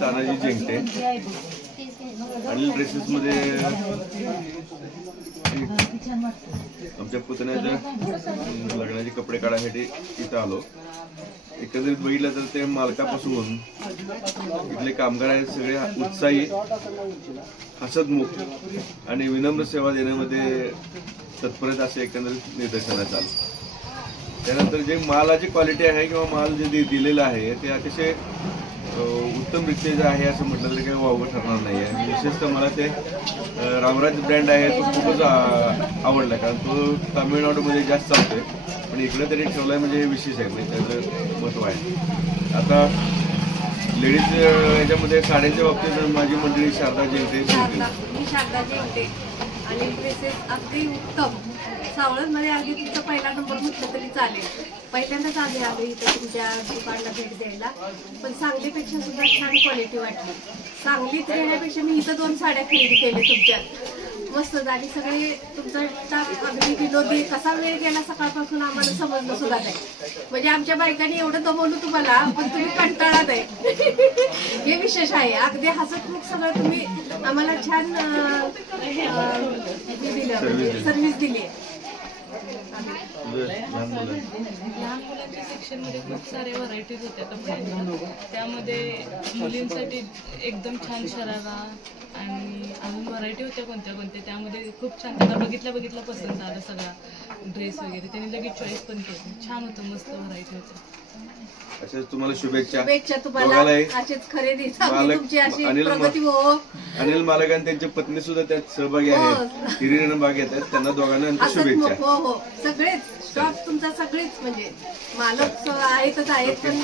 Tanaji जेंगटे Anil dresses मध्ये आमच्या पुतण्याच्या लग्नाचे कपडे काढायसाठी इथं आलो। एकंदरीत बघितलं तर ते मालकापासून इथले कामगार आहेत सगळे उत्साही, हसतमुख आणि विनम्र सेवा देण्यामध्ये तत्पर असे एकंदरीत निदर्शनास आलं। त्यानंतर जे मालाची क्वालिटी आहे किंवा माल जे दिलेला आहे ते अतिशय उत्तम रित्या आहे असं म्हटलं तरी काही वावगं ठरणार नाही आहे। विशेषतः मला ते रामराज ब्रँड आहे तो खूपच आवडला, कारण तो तामिळनाडूमध्ये जास्त चालतोय, पण इकडे तरी ठेवलाय म्हणजे विशेष आहे, म्हणजे त्याचं महत्त्व आहे। आता लेडीज याच्यामध्ये साड्यांच्या बाबतीत माझी मंडळी शारदा जेंगटे, शारदा जेंगटे आणि ड्रेसेस अगदी उत्तम। सावळमध्ये अगदी तुमचा पहिला नंबर म्हटलं तरी चालेल। पहिल्यांदाच आम्ही आलो इथं तुमच्या दुकानला भेट द्यायला, पण सांगलीपेक्षा सुद्धा छान क्वालिटी वाटली। सांगलीत येण्यापेक्षा मी इथं 2 साड्या खरेदी केल्या तुमच्या, मस्त झाली। सगळे तुमचा स्टाफ अगदी विनोदी, कसा वेळ गेला सकाळपासून आम्हाला समजलं सुद्धा नाही। म्हणजे आमच्या बायकांनी एवढं दमवलं तुम्हाला, पण तुम्ही कंटाळा नाही हे विशेष आहे। अगदी हसतमुख सगळं तुम्ही आम्हाला छान सर्व्हिस दिली आहे। लहान मुलांच्या सेक्शन मध्ये खूप सारे व्हरायटीज होत्या कपड्यांच्या, त्यामध्ये मुलींसाठी एकदम छान शरारा आणि अजून व्हरायटी होत्या कोणत्या कोणत्या, त्यामध्ये खूप छान त्यांना बघितल्या पसंत आला सगळा ड्रेस वगैरे, त्यांनी लगेच चॉईस पण केली, छान होतं, मस्त व्हरायटी होती। अशाच तुम्हाला शुभेच्छा तुम्हाला, अशीच खरेदी तुमची अशी प्रगती हो। अनिल मालक आणि त्यांची पत्नी सुद्धा त्यात सहभागी आहेत, हिरिरीनं भाग घेत आहेत, त्यांना दोघांना शुभेच्छा। हो, सगळेच स्टॉफ तुमचा, सगळेच म्हणजे मालक आहेतच आहेत, पण